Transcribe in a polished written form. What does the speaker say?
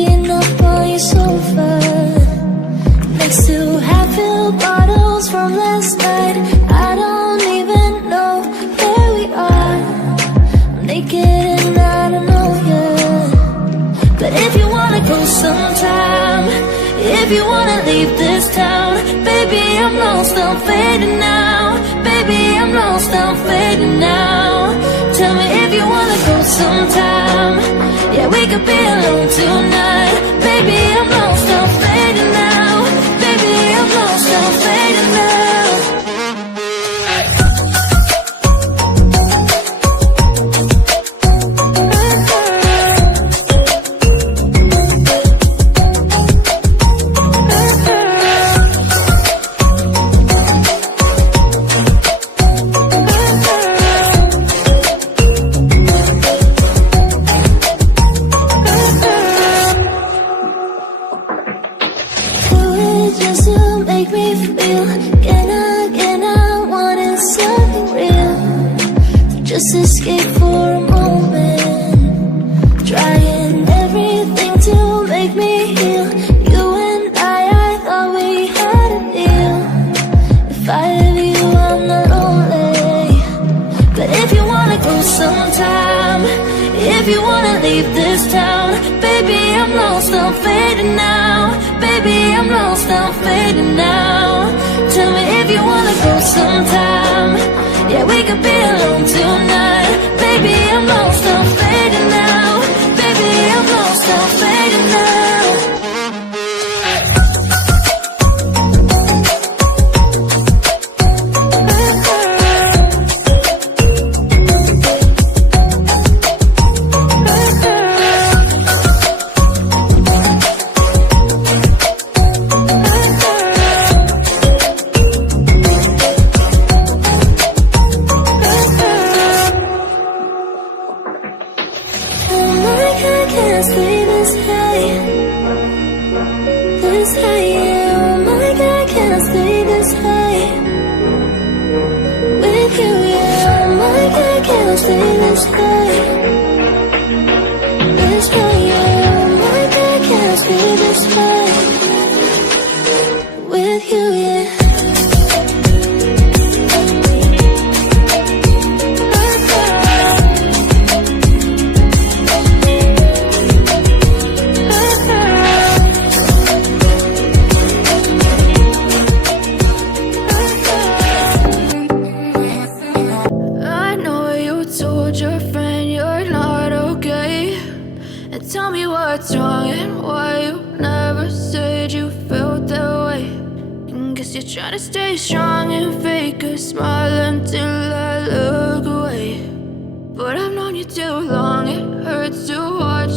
waking up on your sofa next to half-filled bottles from last night. I don't even know where we are. I'm naked and I don't know you. But if you wanna go sometime, if you wanna leave this town, baby, I'm lost, I'm fading now. Baby, I'm lost, I'm fading now. Tell me if you wanna go sometime. Yeah, we could be alone tonight. Baby, I'm lost, I'm fading now. Baby, I'm lost, I'm fading now. Just to make me feel again, I wanted something real to just escape for a moment, trying everything to make me heal. You and I thought we had a deal. If I have you, I'm not lonely. But if you wanna go sometime, if you wanna leave this town, baby, I'm lost, I'm fading now. Baby, I'm lost, I'm fading now. Tell me if you wanna go sometime. Yeah, we could be alone tonight. Baby, I'm lost, I'm fading now. Baby, I'm lost, I'm fading now. What's wrong and why you never said you felt that way? And guess you're trying to stay strong and fake a smile until I look away. But I've known you too long, it hurts to watch